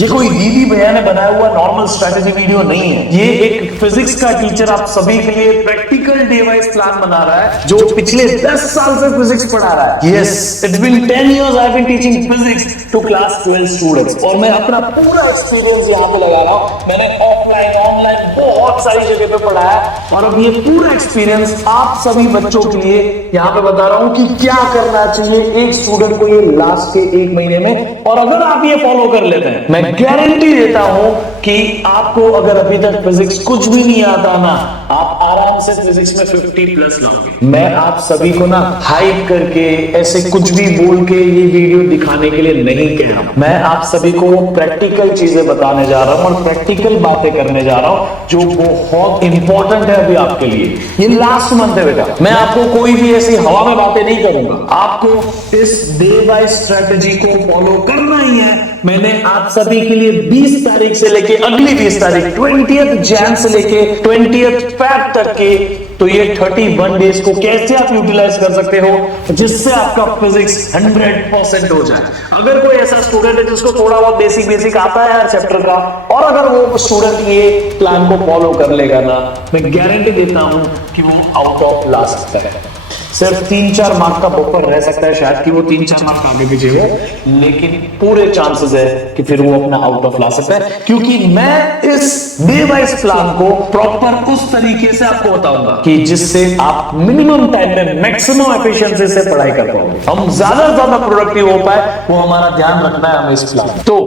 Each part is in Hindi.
ये कोई दीदी भैया ने बनाया हुआ नॉर्मल स्ट्रेटेजी वीडियो नहीं है। ये एक फिजिक्स का टीचर आप सभी के लिए प्रैक्टिकल डे वाइज प्लान बना रहा है, जो पिछले 10 साल से फिजिक्स पढ़ा रहा है। Yes, it's been 10 years I have been teaching physics to class 12 students, और मैं अपना पूरा एक्सपीरियंस यहाँ पे लगा रहा हूँ। मैंने ऑफलाइन ऑनलाइन बहुत सारी जगह पे पढ़ा है, और अब ये पूरा एक्सपीरियंस आप सभी बच्चों के लिए यहाँ पे बता रहा हूँ कि क्या करना चाहिए एक स्टूडेंट को ये लास्ट के 1 महीने में। और अगर आप ये फॉलो कर लेते हैं, मैं गारंटी देता हूं कि आपको, अगर अभी तक फिजिक्स कुछ भी नहीं आता ना, आप आराम से फिजिक्स में 50 प्लस लाओगे। मैं आप सभी को ना हाइप करके ऐसे कुछ भी बोल के ये वीडियो दिखाने के लिए नहीं कह रहा हूं। मैं आप सभी को प्रैक्टिकल चीजें बताने जा रहा हूं और प्रैक्टिकल बातें करने जा रहा हूं, जो बहुत इंपॉर्टेंट है अभी आपके लिए। ये लास्ट मंथ है बेटा, मैं आपको कोई भी ऐसी हवा में बातें नहीं करूंगा। आपको इस डे वाइज स्ट्रेटेजी को फॉलो करना ही है। मैंने आप सभी के लिए 20 तारीख से लेके अगली 20 तारीख 20th जैन से लेके 20th फेब तक के, तो ये 31 डेज को कैसे आप यूटिलाइज कर सकते हो जिससे आपका फिजिक्स 100% हो जाए। अगर कोई ऐसा स्टूडेंट है जिसको थोड़ा बहुत बेसिक आता है हर चैप्टर का, और अगर वो स्टूडेंट ये प्लान को फॉलो कर लेगा ना, मैं गारंटी देता हूं कि वो आउट ऑफ ला सकता है। सिर्फ 3-4 मार्क का बफर रह सकता है, शायद कि वो 3-4 मार्क आगे पीछे हो, लेकिन पूरे चांसेस है कि फिर वो अपना आउट ऑफ ला सकता है, क्योंकि मैं इस डे वाइज प्लान को प्रॉपर उस तरीके से आपको बताऊंगा कि जिससे आप मिनिमम टाइम में मैक्सिमम एफिशिएंसी से पढ़ाई कर पाओगे, हम ज्यादा से ज्यादा प्रोडक्टिव हो पाए, वो हमारा ध्यान रखना है हमें इस प्लान। तो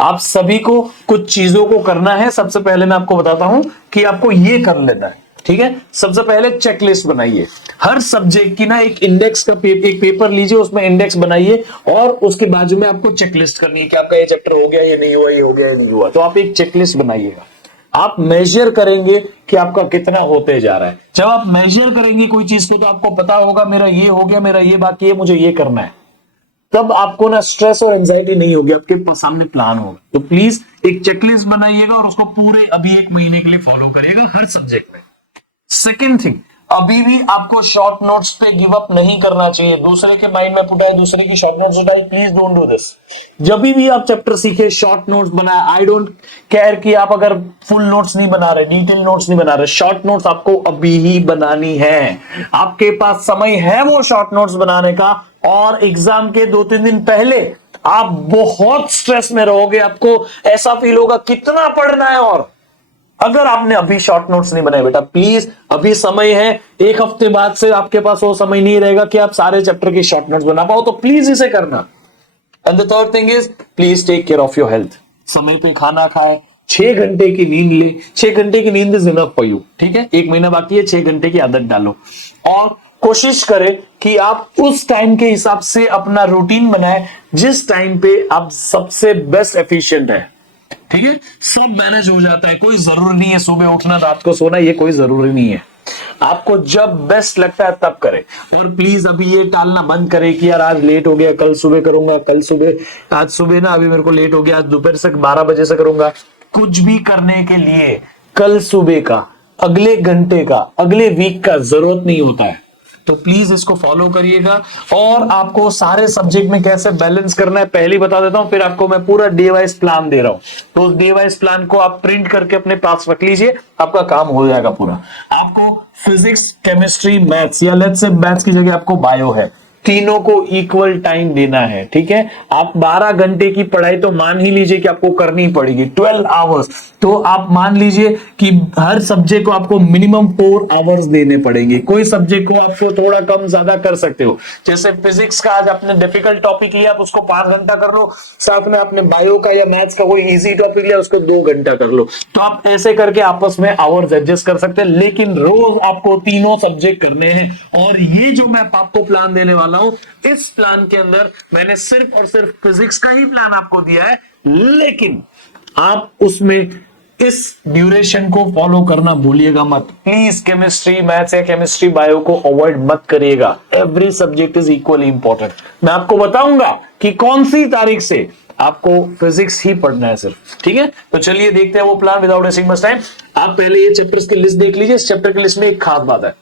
आप सभी को कुछ चीजों को करना है। सबसे पहले मैं आपको बताता हूं कि आपको ये कर लेना है, ठीक है। सबसे पहले चेकलिस्ट बनाइए। हर सब्जेक्ट की ना एक इंडेक्स का एक पेपर लीजिए, उसमें इंडेक्स बनाइए, और उसके बाजू में आपको चेकलिस्ट करनी है कि आपका ये चैप्टर हो गया, ये नहीं हुआ, ये हो गया, ये नहीं हुआ। तो आप एक चेकलिस्ट बनाइएगा। आप मेजर करेंगे कि आपका कितना होते जा रहा है। जब आप मेजर करेंगे कोई चीज को, तो आपको पता होगा मेरा ये हो गया, मेरा ये बाकी है, मुझे ये करना है। तब आपको ना स्ट्रेस और एंजाइटी नहीं होगी, आपके सामने प्लान होगा। तो प्लीज एक चेकलिस्ट बनाइएगा और उसको पूरे अभी 1 महीने के लिए फॉलो करिएगा हर सब्जेक्ट में। सेकेंड थिंग, अभी भी आपको शॉर्ट नोट्स पे गिव अप नहीं करना चाहिए। दूसरे के माइंड में पुट है, दूसरे की शॉर्ट नोट्स उठाई, प्लीज डोंट डू दिस। जब भी आप चैप्टर सीखे, शॉर्ट नोट्स बनाए। आई डोंट केयर कि आप अगर फुल नोट्स नहीं बना रहे, डिटेल नोट्स नहीं बना रहे, शॉर्ट नोट्स आपको अभी ही बनानी है। आपके पास समय है वो शॉर्ट नोट्स बनाने का, और एग्जाम के 2-3 दिन पहले आप बहुत स्ट्रेस में रहोगे, आपको ऐसा फील होगा कितना पढ़ना है। और अगर आपने अभी शॉर्ट नोट्स नहीं बनाए बेटा, प्लीज अभी समय है। 1 हफ्ते बाद से आपके पास वो समय नहीं रहेगा कि आप सारे चैप्टर की शॉर्ट नोट्स बना पाओ, तो प्लीज इसे करना। And the third thing is, please take care of your health. समय पे खाना खाए, 6 घंटे की नींद ले। 6 घंटे की नींद इज इनफ फॉर यू, ठीक है। 1 महीना बाकी है, 6 घंटे की आदत डालो, और कोशिश करें कि आप उस टाइम के हिसाब से अपना रूटीन बनाए जिस टाइम पे आप सबसे बेस्ट एफिशिएंट है, ठीक है। सब मैनेज हो जाता है, कोई जरूरी नहीं है सुबह उठना रात को सोना, ये कोई जरूरी नहीं है। आपको जब बेस्ट लगता है तब करें। और प्लीज अभी ये टालना बंद करें कि यार आज लेट हो गया, कल सुबह करूंगा, कल सुबह, आज सुबह ना अभी मेरे को लेट हो गया, आज दोपहर से 12 बजे से करूंगा। कुछ भी करने के लिए कल सुबह का, अगले घंटे का, अगले वीक का जरूरत नहीं होता है। तो प्लीज इसको फॉलो करिएगा। और आपको सारे सब्जेक्ट में कैसे बैलेंस करना है पहले बता देता हूं, फिर आपको मैं पूरा डे वाइज प्लान दे रहा हूं। तो उस डे वाइज प्लान को आप प्रिंट करके अपने पास रख लीजिए, आपका काम हो जाएगा पूरा। आपको फिजिक्स, केमिस्ट्री, मैथ्स, या लेट्स से मैथ्स की जगह आपको बायो है, तीनों को इक्वल टाइम देना है, ठीक है। आप 12 घंटे की पढ़ाई तो मान ही लीजिए कि आपको करनी पड़ेगी, 12 आवर्स। तो आप मान लीजिए कि हर सब्जेक्ट को आपको मिनिमम 4 आवर्स देने पड़ेंगे। कोई सब्जेक्ट को आपको थोड़ा कम ज्यादा कर सकते हो, जैसे फिजिक्स का आज आपने डिफिकल्ट टॉपिक लिया, आप उसको 5 घंटा कर लो। साथ में आपने बायो का या मैथ्स का कोई इजी टॉपिक लिया, उसको 2 घंटा कर लो। तो आप ऐसे करके आपस में आवर्स एडजस्ट कर सकते हैं, लेकिन रोज आपको तीनों सब्जेक्ट करने हैं। और ये जो मैं आपको प्लान देने वाला हूं, इस प्लान के अंदर मैंने सिर्फ और सिर्फ फिजिक्स का ही प्लान आपको दिया है, लेकिन आप उसमें इस ड्यूरेशन को फॉलो करना भूलिएगा मत। प्लीज केमिस्ट्री, मैथ्स या केमिस्ट्री, बायो को अवॉइड मत करिएगा। Every subject is equally important. मैं आपको बताऊंगा कि कौन सी तारीख से आपको फिजिक्स ही पढ़ना है सिर्फ, ठीक है। तो चलिए देखते हैं वो plan without wasting much time. आप पहले ये चैप्टर्स की लिस्ट देख लीजिए। इस चैप्टर की लिस्ट में एक खास बात है,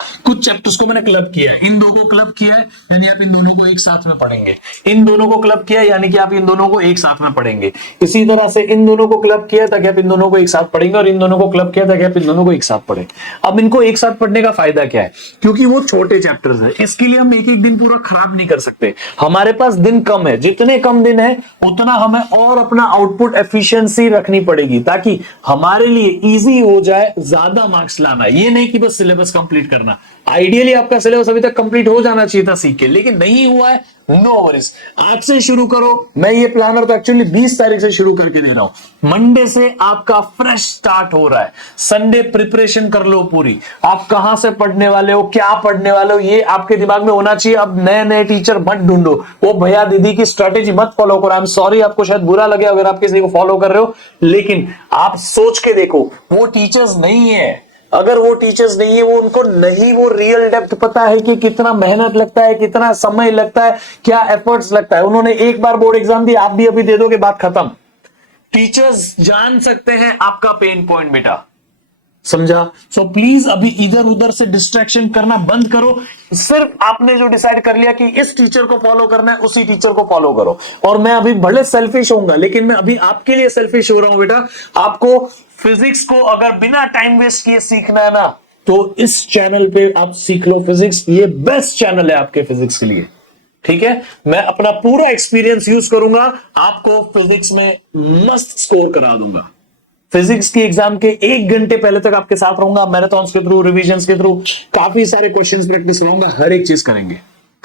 कुछ चैप्टर्स को मैंने क्लब किया है, इन दो को क्लब किया है, यानी आप इन दोनों को एक साथ में पढ़ेंगे। इन दोनों को क्लब किया है, यानी कि आप इन दोनों को एक साथ में पढ़ेंगे। इसी तरह से इन दोनों को क्लब किया ताकि आप इन दोनों को एक साथ पढ़ेंगे, और इन दोनों को क्लब किया ताकि आप इन दोनों को एक साथ पढ़ें। अब इनको एक साथ पढ़ने का फायदा क्या है? क्योंकि वो छोटे चैप्टर्स है, इसके लिए हम एक एक दिन पूरा खराब नहीं कर सकते। हमारे पास दिन कम है, जितने कम दिन है उतना हमें और अपना आउटपुट एफिशिएंसी रखनी पड़ेगी ताकि हमारे लिए इजी हो जाए ज्यादा मार्क्स लाना। ये नहीं कि बस सिलेबस कंप्लीट करना। आइडियली आपका सिलेबस अभी तक कंप्लीट हो जाना चाहिए था सीख के, लेकिन नहीं हुआ है, नो वरीज। आज से शुरू करो। मैं ये प्लानर तो एक्चुअली 20 तारीख से शुरू करके दे रहा हूं। मंडे से आपका फ्रेश स्टार्ट हो रहा है। संडे प्रिपरेशन कर लो पूरी। आप कहां से पढ़ने वाले हो, क्या पढ़ने वाले हो, ये आपके दिमाग में होना चाहिए। अब नए नए टीचर मत ढूंढो, वो भैया दीदी की स्ट्रेटेजी मत फॉलो करो। आई एम सॉरी, आपको शायद बुरा लगे अगर आप किसी को फॉलो कर रहे हो, लेकिन आप सोच के देखो, वो टीचर्स नहीं है। अगर वो टीचर्स नहीं है, वो उनको नहीं वो रियल डेप्थ पता है कि कितना मेहनत लगता है, कितना समय लगता है, क्या एफर्ट्स लगता है। उन्होंने एक बार बोर्ड एग्जाम दी, आप भी अभी दे दोगे, बात खत्म। टीचर्स जान सकते हैं आपका पेन पॉइंट बेटा, समझा? सो प्लीज अभी इधर उधर से डिस्ट्रैक्शन करना बंद करो। सिर्फ आपने जो डिसाइड कर लिया कि इस टीचर को फॉलो करना है, उसी टीचर को फॉलो करो। और मैं अभी भले सेल्फिश होऊंगा, लेकिन मैं अभी आपके लिए सेल्फिश हो रहा हूं बेटा। आपको फिजिक्स को अगर बिना टाइम वेस्ट किए सीखना है ना, तो इस चैनल पे आप सीख लो फिजिक्स। ये बेस्ट चैनल है आपके फिजिक्स के लिए, ठीक है? मैं अपना पूरा एक्सपीरियंस यूज करूंगा, आपको फिजिक्स में मस्त स्कोर करा दूंगा। फिजिक्स की एग्जाम के 1 घंटे पहले तक आपके साथ रहूंगा, मैराथन के थ्रू, रिविजन के थ्रू, काफी सारे क्वेश्चंस प्रैक्टिस कराऊंगा, हर एक चीज करेंगे,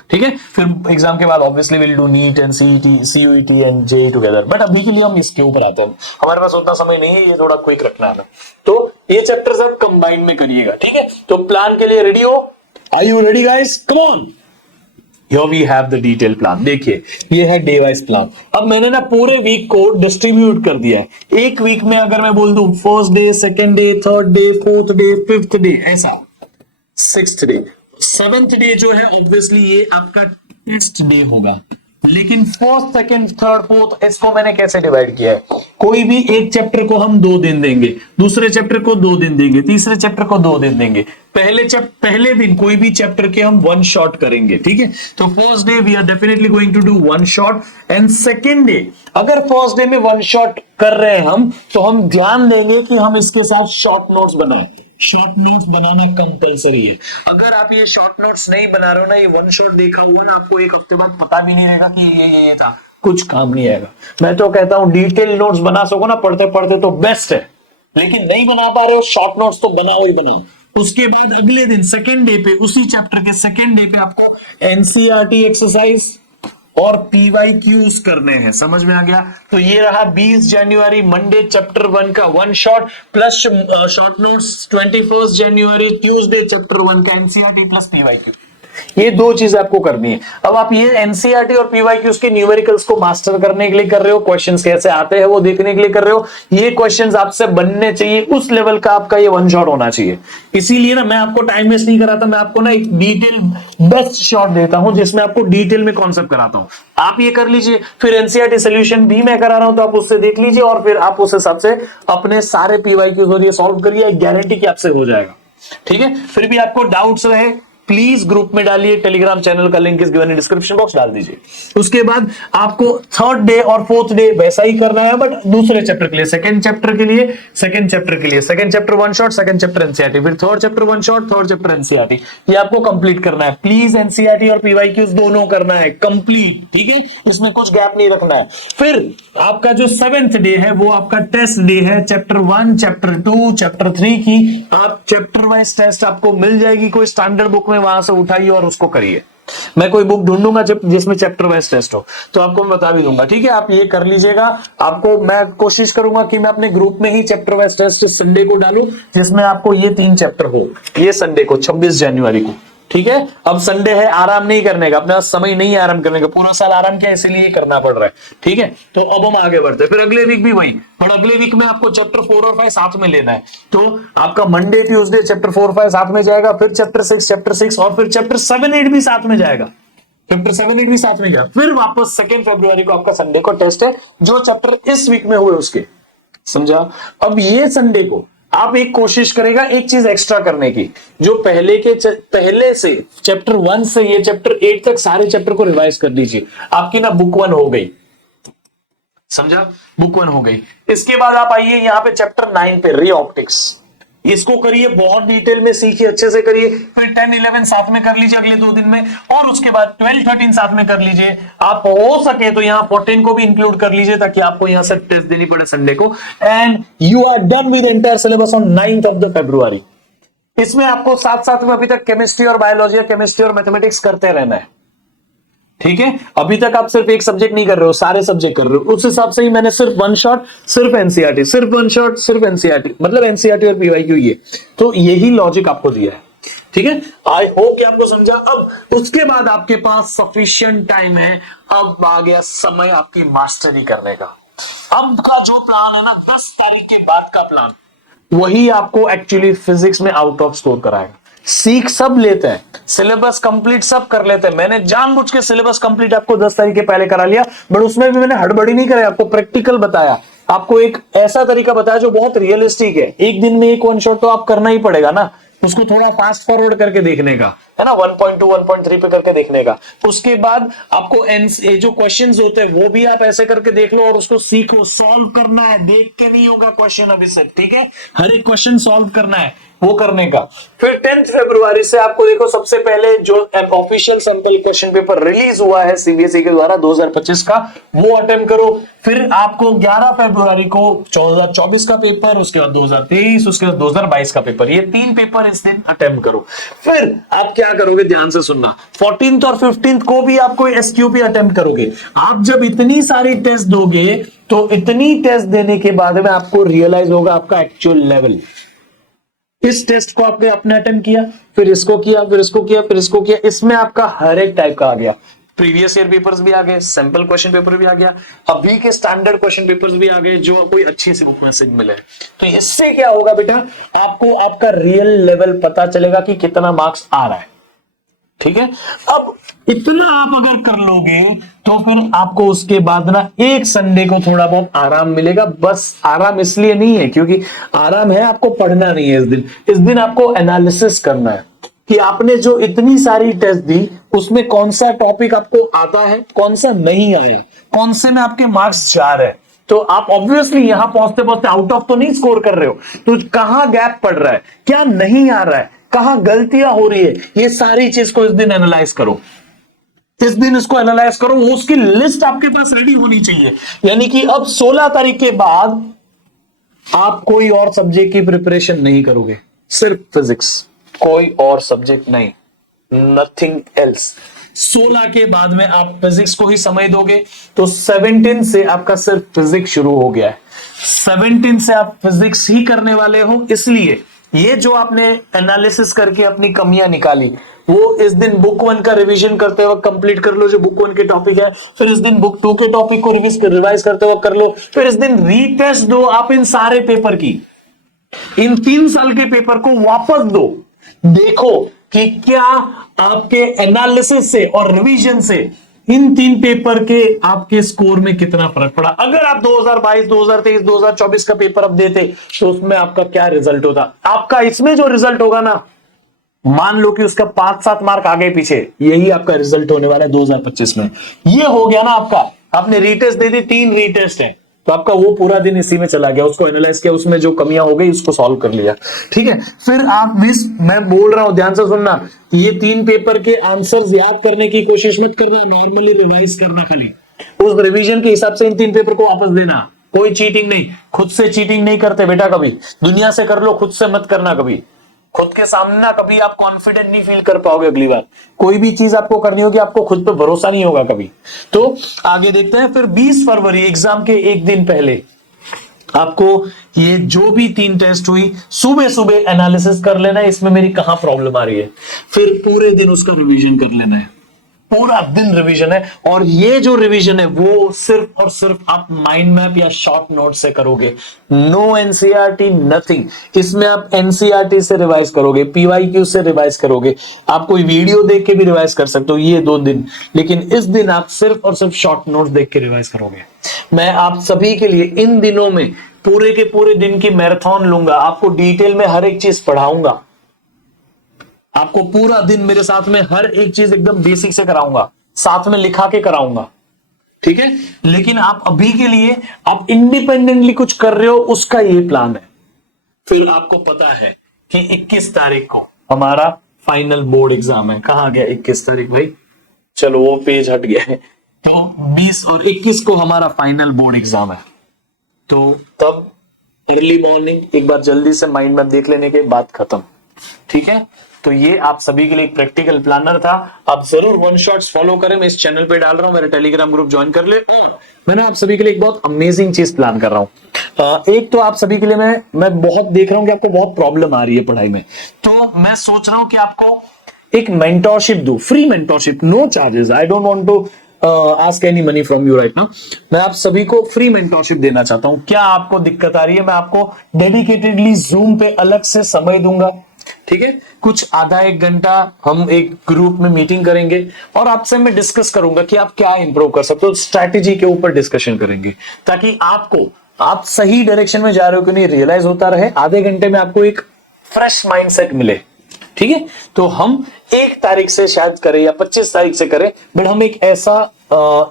ठीक है? फिर एग्जाम के बाद obviously will do neat and CET, CUET and JEE together. But अभी के लिए हम इसके ऊपर आते हैं, हमारे पास उतना समय नहीं है, ये थोड़ा क्विक रखना है। तो ये चैप्टर्स आप कंबाइन में करिएगा, ठीक है? तो प्लान के लिए रेडी हो? Are you ready guys? Come on. Here we have the detailed plan। देखिए, ये है डे वाइज प्लान। अब मैंने ना पूरे वीक को डिस्ट्रीब्यूट कर दिया है। एक वीक में अगर मैं बोल दूं first day, second day, third day, fourth day, fifth day, ऐसा, सिक्स्थ डे, सेवेंथ डे जो है ऑब्वियसली ये आपका टेस्ट डे होगा। लेकिन फर्स्ट, सेकंड, थर्ड, फोर्थ, इसको मैंने कैसे डिवाइड किया है? कोई भी एक चैप्टर को हम 2 दिन देंगे, दूसरे चैप्टर को 2 दिन देंगे, तीसरे चैप्टर को 2 दिन देंगे। पहले दिन कोई भी चैप्टर के हम 1 शॉट करेंगे, ठीक है? तो first day we are definitely going to do 1 shot, and second day अगर फर्स्ट डे में 1 शॉट कर रहे हैं हम, तो हम ध्यान देंगे कि हम इसके साथ शॉर्ट नोट्स बनाएं। शॉर्ट नोट्स बनाना कंपलसरी है। अगर आप ये शॉर्ट नोट्स नहीं बना रहे हो ना, ये 1 शॉट देखा हुआ ना, आपको 1 हफ्ते बाद पता भी नहीं रहेगा कि ये था, कुछ काम नहीं आएगा। मैं तो कहता हूं डिटेल नोट्स बना सको ना पढ़ते पढ़ते तो बेस्ट है, लेकिन नहीं बना पा रहे हो, शॉर्ट नोट्स तो बनाओ ही बनाओ। उसके बाद अगले दिन सेकेंड डे पे, उसी चैप्टर के सेकेंड डे पे आपको एनसीईआरटी एक्सरसाइज और पीवाईक्यूज करने हैं। समझ में आ गया? तो ये रहा 20 जनवरी मंडे चैप्टर 1 का 1 shot plus short notes, 21 January Tuesday chapter 1 का एनसीईआरटी प्लस पीवाईक्यू। ये 2 चीज आपको करनी है। अब आप ये एनसीईआरटी और पीवाईक्यूज के न्यूमेरिकल्स को मास्टर करने के लिए कर रहे हो, क्वेश्चंस कैसे आते हैं वो देखने के लिए कर रहे हो। ये क्वेश्चंस आपसे बनने चाहिए, उस लेवल का आपका ये 1 शॉट होना चाहिए। इसीलिए ना मैं आपको टाइम वेस्ट नहीं कराता, मैं आपको ना एक डिटेल बेस्ट शॉट देता हूं जिसमें आपको डिटेल में कॉन्सेप्ट कराता हूं। आप ये कर लीजिए, फिर एनसीईआरटी सोल्यूशन भी मैं करा रहा हूं, तो आप उससे देख लीजिए और फिर आप उस हिसाब से अपने सारे पीवाईक्यूज और ये सॉल्व करिए, गारंटी कि आपसे हो जाएगा, ठीक है? फिर भी आपको डाउट्स रहे प्लीज ग्रुप में डालिए, टेलीग्राम चैनल का लिंक इस गिवन डिस्क्रिप्शन बॉक्स डाल दीजिए। उसके बाद आपको थर्ड डे और फोर्थ डे वैसा ही करना है, बट दूसरे चैप्टर के लिए, सेकंड चैप्टर के लिए, second chapter 1 shot, second chapter NCERT, फिर third chapter 1 shot, third chapter NCERT. ये आपको कंप्लीट करना है। प्लीज एनसीईआरटी और पीवाईक्यूज दोनों करना है कंप्लीट, ठीक है? इसमें कुछ गैप नहीं रखना है। फिर आपका जो 7th डे है वो आपका टेस्ट डे है। चैप्टर 1, चैप्टर 2, चैप्टर 3 की आप चैप्टर वाइज टेस्ट आपको मिल जाएगी, कोई स्टैंडर्ड बुक में वहां से उठाइए और उसको करिए। मैं कोई बुक ढूंढूंगा जिसमें चैप्टर वाइज टेस्ट हो, तो आपको मैं बता भी दूंगा, ठीक है? आप ये कर लीजिएगा। आपको मैं कोशिश करूंगा कि मैं अपने ग्रुप में ही चैप्टर वाइज टेस्ट संडे को डालूं, जिसमें आपको ये 3 चैप्टर हो, ये संडे को 26 जनवरी को, ठीक है? अब संडे है, आराम नहीं करने का, अपने पास समय नहीं है आराम करने का, पूरा साल आराम किया इसीलिए करना पड़ रहा है, ठीक है? तो अब हम आगे बढ़ते हैं। फिर अगले वीक भी वही, पर अगले वीक में आपको चैप्टर 4 और 5 साथ में लेना है। तो आपका मंडे ट्यूसडे चैप्टर 4 5 साथ में जाएगा, फिर चैप्टर 6 और फिर चैप्टर 7 8 भी साथ में जाएगा, चैप्टर 7 8 भी साथ में जाएगा। फिर वापस 2 फरवरी को आपका संडे को टेस्ट है, जो चैप्टर इस वीक में हुए उसके, समझा? अब ये संडे को आप एक कोशिश करेगा एक चीज एक्स्ट्रा करने की, जो पहले से चैप्टर 1 से ये चैप्टर 8 तक सारे चैप्टर को रिवाइज कर लीजिए। आपकी ना बुक 1 हो गई, समझा, बुक 1 हो गई। इसके बाद आप आइए यहां पे चैप्टर 9 पे, रे ऑप्टिक्स। इसको करिए, बहुत डिटेल में सीखिए, अच्छे से करिए। फिर 10, 11 साथ में कर लीजिए अगले 2 दिन में, और उसके बाद 12, 13 साथ में कर लीजिए। आप हो सके तो यहाँ 14 को भी इंक्लूड कर लीजिए, ताकि आपको यहाँ से टेस्ट देनी पड़े संडे को। And you are done with entire syllabus on 9th of the February। इसमें आपको साथ साथ में अभी तक केमिस्ट्री और बायोलॉजी या केमिस्ट्री और मैथमेटिक्स करते रहना है, ठीक है। अभी तक आप सिर्फ एक सब्जेक्ट नहीं कर रहे हो, सारे सब्जेक्ट कर रहे हो। उस हिसाब से ही मैंने सिर्फ वन शॉट, सिर्फ एनसीईआरटी, सिर्फ वन शॉट, सिर्फ एनसीईआरटी, मतलब एनसीईआरटी और पीवाईक्यू ये। तो यही लॉजिक आपको दिया है, ठीक है। आई होप कि आपको समझा। अब उसके बाद आपके पास सफिशिएंट टाइम है, अब आ गया समय आपकी मास्टरी करने का। अब का जो प्लान है ना 10 तारीख के बाद का प्लान, वही आपको एक्चुअली फिजिक्स में आउट ऑफ स्कोर कराएगा। सीख सब लेते हैं, सिलेबस कंप्लीट सब कर लेते हैं। मैंने जानबूझ के सिलेबस कंप्लीट आपको 10 तारीख के पहले करा लिया, बट उसमें भी मैंने हड़बड़ी नहीं कराई, आपको प्रैक्टिकल बताया, आपको एक ऐसा तरीका बताया जो बहुत रियलिस्टिक है। एक दिन में एक वन शॉट तो आप करना ही पड़ेगा ना, उसको थोड़ा फास्ट फॉरवर्ड करके देखने का है ना, 1.2 1.3 पे करके देखने का। उसके बाद आपको जो क्वेश्चंस होते हैं वो भी आप ऐसे करके देख लो और उसको सीखो। सॉल्व करना है, देख के नहीं होगा क्वेश्चन अभी से, ठीक है। हर एक क्वेश्चन सॉल्व करना है, वो करने का। फिर 10th फरवरी से आपको देखो, सबसे पहले जो official sample question paper release हुआ है सीबीएसई के द्वारा 2025 का, वो अटेम्प्ट करो। फिर आपको 11 फरवरी को 2024 का पेपर, उसके बाद 2023, उसके बाद 2022 का पेपर, ये 3 पेपर इस दिन अटेम्प्ट करो। फिर आप क्या करोगे, ध्यान से सुनना, 14th और 15th को भी आपको एसक्यूपी अटेम्प्ट करोगे। आप जब इतनी सारी टेस्ट दोगे तो इतनी टेस्ट देने के बाद में आपको रियलाइज होगा आपका एक्चुअल लेवल। इस टेस्ट को आपने अपने अटेम्प्ट किया, फिर इसको किया, फिर इसको किया, फिर इसको किया, इसमें आपका हर एक टाइप का आ गया। प्रीवियस ईयर पेपर्स भी आ गए, सैंपल क्वेश्चन पेपर भी आ गया, अभी के स्टैंडर्ड क्वेश्चन पेपर्स भी आ गए जो कोई अच्छी सी बुक में से मिले। तो इससे क्या होगा बेटा, आपको आपका रियल लेवल पता चलेगा कि कितना मार्क्स आ रहा है, ठीक है। अब इतना आप अगर कर लोगे तो फिर आपको उसके बाद ना एक संडे को थोड़ा बहुत आराम मिलेगा। बस आराम इसलिए नहीं है क्योंकि आराम है, आपको पढ़ना नहीं है इस दिन आपको एनालिसिस करना है कि आपने जो इतनी सारी टेस्ट दी उसमें कौन सा टॉपिक आपको आता है, कौन सा नहीं आया, कौन से में आपके मार्क्स जा रहे हैं। तो आप ऑब्वियसली यहां पहुंचते पहुंचते आउट ऑफ तो नहीं स्कोर कर रहे हो, तो कहां गैप पड़ रहा है, क्या नहीं आ रहा है, कहां गलतियां हो रही है, ये सारी चीज को इस दिन एनालाइज करो। इस दिन इसको एनालाइज करो, उसकी लिस्ट आपके पास रेडी होनी चाहिए। यानी कि अब 16 तारीख के बाद आप कोई और सब्जेक्ट की प्रिपरेशन नहीं करोगे, सिर्फ फिजिक्स, कोई और सब्जेक्ट नहीं, नथिंग एल्स। 16 के बाद में आप फिजिक्स को ही समय दोगे। तो 17 से आपका सिर्फ फिजिक्स शुरू हो गया है, 17 से आप फिजिक्स ही करने वाले हो। इसलिए ये जो आपने एनालिसिस करके अपनी कमियां निकाली, वो इस दिन बुक 1 का रिवीजन करते वक्त कंप्लीट कर लो, जो बुक 1 के टॉपिक है। फिर इस दिन बुक 2 के टॉपिक को रिवाइज करते वक्त कर लो। फिर इस दिन रीटेस्ट दो आप इन सारे पेपर की, इन 3 साल के पेपर को वापस दो, देखो कि क्या आपके एनालिसिस से और रिवीजन से इन 3 पेपर के आपके स्कोर में कितना फर्क पड़ा। अगर आप 2022, 2023, 2024 का पेपर अब देते तो उसमें आपका क्या रिजल्ट होता। आपका इसमें जो रिजल्ट होगा ना, मान लो कि उसका 5-7 मार्क आगे पीछे, यही आपका रिजल्ट होने वाला है 2025 में। ये हो गया ना आपका, आपने रीटेस्ट दे दी, 3 रीटेस्ट है, तो आपका वो पूरा दिन इसी में चला गया, उसको एनालाइज किया, उसमें जो कमियां हो गई उसको सॉल्व कर लिया, ठीक है। फिर आप मैं बोल रहा हूं, ध्यान से सुनना, ये 3 पेपर के आंसर्स याद करने की कोशिश मत करना, नॉर्मली रिवाइज करना, खाली उस रिवीजन के हिसाब से इन 3 पेपर को वापस देना। कोई चीटिंग नहीं, खुद से चीटिंग नहीं करते बेटा कभी, दुनिया से कर लो, खुद से मत करना कभी। खुद के सामने ना कभी आप कॉन्फिडेंट नहीं फील कर पाओगे। अगली बार कोई भी चीज आपको करनी होगी, आपको खुद पे भरोसा नहीं होगा कभी। तो आगे देखते हैं। फिर 20 फरवरी एग्जाम के एक दिन पहले आपको ये जो भी 3 टेस्ट हुई, सुबह सुबह एनालिसिस कर लेना है, इसमें मेरी कहां प्रॉब्लम आ रही है। फिर पूरे दिन उसका रिवीजन कर लेना है, पूरा दिन रिवीजन है। और ये जो रिवीजन है वो सिर्फ और सिर्फ आप माइंड मैप या शॉर्ट नोट से करोगे, नो एनसीईआरटी, नथिंग। इसमें आप एनसीईआरटी से रिवाइज करोगे, पीवाईक्यू से रिवाइज करोगे, आप कोई वीडियो देख के भी रिवाइज कर सकते हो, ये 2 दिन। लेकिन इस दिन आप सिर्फ और सिर्फ शॉर्ट नोट्स देख के रिवाइज करोगे। मैं आप सभी के लिए इन दिनों में पूरे के पूरे दिन की मैराथन लूंगा, आपको डिटेल में हर एक चीज पढ़ाऊंगा, आपको पूरा दिन मेरे साथ में हर एक चीज एकदम बेसिक से कराऊंगा, साथ में लिखा के कराऊंगा, ठीक है। लेकिन आप अभी के लिए आप इंडिपेंडेंटली कुछ कर रहे हो, उसका ये प्लान है। फिर आपको पता है कि 21 तारीख को हमारा फाइनल बोर्ड एग्जाम है। कहां गया 21 तारीख भाई, चलो वो पेज हट गया है। तो 20 और 21 को हमारा फाइनल बोर्ड एग्जाम है। तो तब अर्ली मॉर्निंग एक बार जल्दी से माइंड में देख लेने के बाद खत्म, ठीक है। तो ये आप सभी के लिए एक प्रैक्टिकल प्लानर था। आप जरूर वन शॉट्स फॉलो करें, मैं इस चैनल पे डाल रहा हूं, मेरा टेलीग्राम ग्रुप ज्वाइन कर ले। मैंने आप सभी के लिए एक बहुत अमेजिंग चीज प्लान कर रहा हूं। एक तो आप सभी के लिए मैं बहुत देख रहा हूं कि आपको बहुत प्रॉब्लम आ रही है पढ़ाई में, तो मैं सोच रहा हूं कि आपको एक मेंटोरशिप दूं, free mentorship, no charges. I don't want to ask any money from you right now. मैं आप सभी को फ्री मेंटोरशिप देना चाहता हूं। क्या आपको दिक्कत आ रही है, मैं आपको डेडिकेटेडली जूम पे अलग से समय दूंगा, ठीक है। कुछ आधा एक घंटा हम एक ग्रुप में मीटिंग करेंगे और आपसे मैं डिस्कस करूंगा कि आप क्या इंप्रूव कर सकते हो, स्ट्रैटेजी के ऊपर डिस्कशन करेंगे, ताकि आप सही डायरेक्शन में जा रहे हो कि नहीं रियलाइज होता रहे। आधे घंटे में आपको एक फ्रेश माइंडसेट मिले, ठीक है। तो हम 1 तारीख से शायद करें या 25 तारीख से करें, बट हम एक ऐसा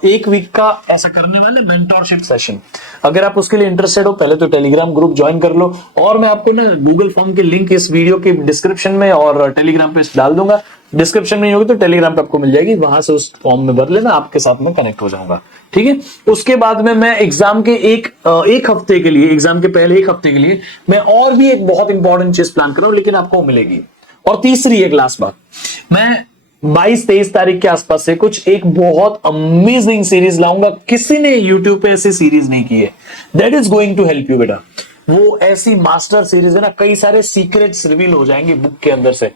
1 वीक का ऐसा करने वाले मेंटोरशिप सेशन। अगर आप उसके लिए इंटरेस्टेड हो, पहले तो टेलीग्राम ग्रुप ज्वाइन कर लो, और मैं आपको ना गूगल फॉर्म के लिंक इस वीडियो के डिस्क्रिप्शन में और टेलीग्राम पे डाल दूंगा। डिस्क्रिप्शन में नहीं होगी तो टेलीग्राम पे आपको मिल जाएगी, वहां से उस फॉर्म में भर लेना, आपके साथ में कनेक्ट हो जाऊंगा, ठीक है। उसके बाद में मैं एग्जाम के एक हफ्ते के लिए, एग्जाम के पहले 1 हफ्ते के लिए मैं और भी एक बहुत इंपॉर्टेंट चीज प्लान कर रहा हूं, लेकिन आपको मिलेगी। और तीसरी एक लास्ट बात, मैं 22-23 तारीख के आसपास से कुछ एक बहुत अमेजिंग सीरीज लाऊंगा। किसी ने यूट्यूब पे ऐसी सीरीज नहीं की है, that is going to help you बेटा। वो ऐसी मास्टर सीरीज है ना, कई सारे सीक्रेट्स रिवील हो जाएंगे बुक के अंदर से।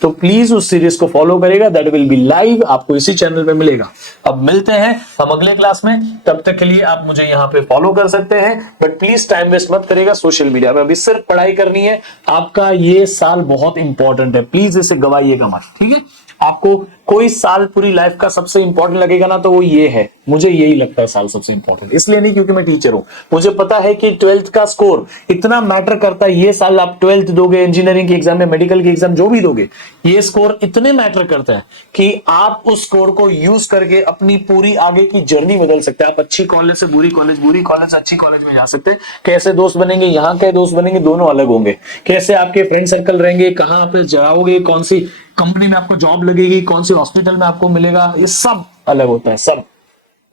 तो प्लीज उस सीरीज को फॉलो करेगा, दैट विल बी लाइव, आपको इसी चैनल पे मिलेगा। अब मिलते हैं हम अगले क्लास में, तब तक के लिए आप मुझे यहाँ पे फॉलो कर सकते हैं, बट प्लीज टाइम वेस्ट मत करेगा सोशल मीडिया पे। अभी सिर्फ पढ़ाई करनी है, आपका ये साल बहुत इंपॉर्टेंट है, प्लीज इसे गवाइएगा मत, ठीक है। आपको कोई साल पूरी लाइफ का सबसे इंपॉर्टेंट लगेगा ना, तो वो ये है, मुझे यही लगता है साल सबसे इंपॉर्टेंट। इसलिए नहीं क्योंकि मैं टीचर हूं, मुझे पता है कि 12th का स्कोर इतना मैटर करता है। ये साल आप 12th दोगे, इंजीनियरिंग की एग्जाम में, मेडिकल की एग्जाम जो भी दोगे, ये स्कोर इतने मैटर करता है कि आप उस स्कोर को यूज करके अपनी पूरी आगे की जर्नी बदल सकते हैं। आप अच्छी कॉलेज से बुरी कॉलेज, बुरी कॉलेज से अच्छी कॉलेज में जा सकते हैं। कैसे दोस्त बनेंगे, यहाँ के दोस्त बनेंगे, दोनों अलग होंगे। कैसे आपके फ्रेंड सर्कल रहेंगे, कहां पे जाओगे, कौन सी कंपनी में आपको जॉब लगेगी, कौन सी हॉस्पिटल में आपको मिलेगा, ये सब अलग होता है सब।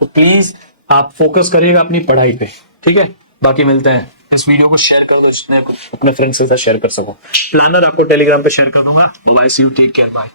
तो प्लीज आप फोकस करिएगा अपनी पढ़ाई पे, ठीक है। बाकी मिलते हैं, इस वीडियो को शेयर कर दो, जितने अपने फ्रेंड्स के साथ शेयर कर सको। प्लानर आपको टेलीग्राम पे शेयर कर दूंगा। Bye, see you, take care, bye.